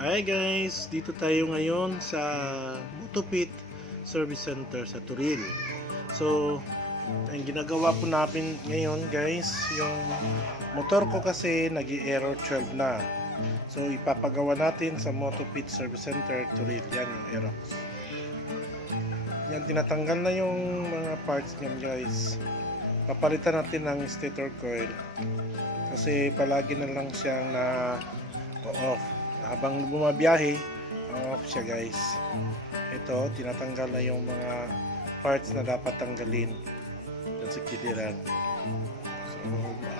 Hi guys, dito tayo ngayon sa Motopit Service Center sa Turil. So, ang ginagawa po namin ngayon guys, yung motor ko kasi nag-error 12 na. So, ipapagawa natin sa Motopit Service Center Turil. Yan yung error. Yan, tinatanggal na yung mga parts niyan guys. Papalitan natin ng stator coil. Kasi palagi na lang siyang na-off. Habang bumabiyahe, off siya guys. Ito, tinatanggal na yung mga parts na dapat tanggalin sa kiliran. So,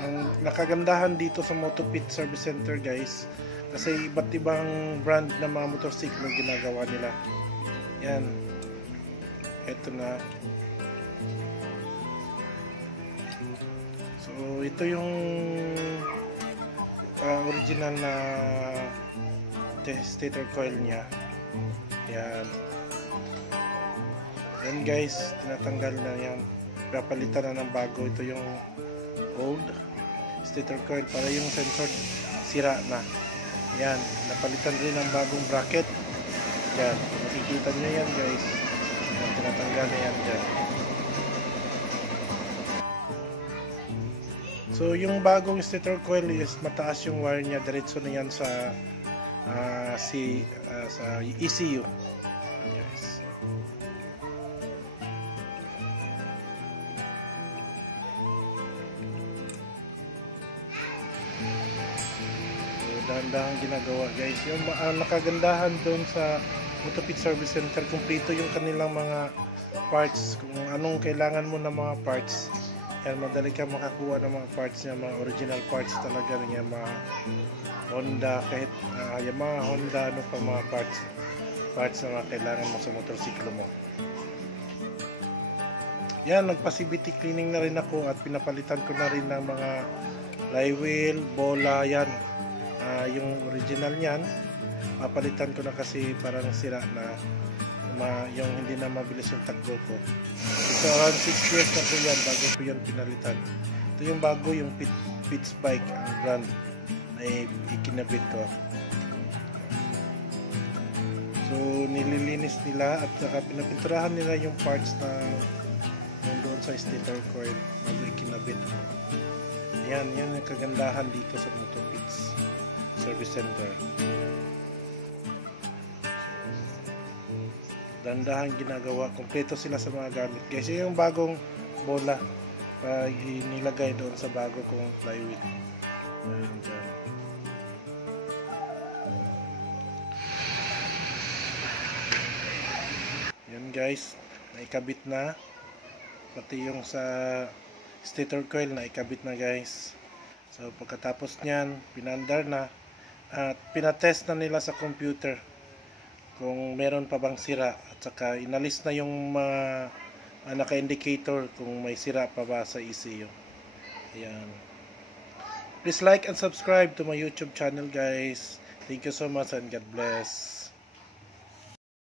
ang nakagandahan dito sa Motopit Service Center guys, kasi iba't ibang brand na mga motorsiklo ginagawa nila. Yan. Ito na. So, ito yung original na stator coil niya. Yan. Yan guys, tinatanggal na yan. Papalitan na ng bago. Ito yung old stator coil para yung sensor sira na. Yan, napalitan rin ng bagong bracket. Yan, makikita nyo yan guys. Yan, tinatanggal na yan dyan. So yung bagong stator coil is mataas yung wire niya, diretso na yan sa sa ECU. Yes. So dahan-dahan ginagawa guys. Yung nakagandahan doon sa Motopit Service Center, kumpleto yung kanilang mga parts. Kung anong kailangan mo ng mga parts, yan, madali ka makakuha ng mga parts niya, mga original parts talaga niya, mga Honda, kahit Yamaha, Honda, ano pa mga parts na mga kailangan mo sa motorsiklo mo. Yan, nagpa-CVT cleaning na rin ako at pinapalitan ko na rin ng mga flywheel, bola, yan. Yung original niyan, papalitan ko na kasi parang sira na, yung hindi na mabilis yung takbo ko. So around 6 years na po yan bago po yan pinalitan. Ito yung bago, yung Pitts bike, ang brand na ikinabit ko. So nililinis nila at saka pinapinturahan nila yung parts na yung doon sa stator coil bago ikinabit ko. Yan yung kagandahan dito sa Motopit Service Center. Dandahan ginagawa, kompleto sila sa mga gamit guys. Yung bagong bola nilagay doon sa bago kong flywheel. Yan guys, naikabit na, pati yung sa stator coil naikabit na guys. So pagkatapos nyan, pinandar na at pinatest na nila sa computer kung meron pa bang sira, at saka inalis na yung naka-indicator kung may sira pa ba sa ECU. Ayan. Please like and subscribe to my YouTube channel guys. Thank you so much and God bless.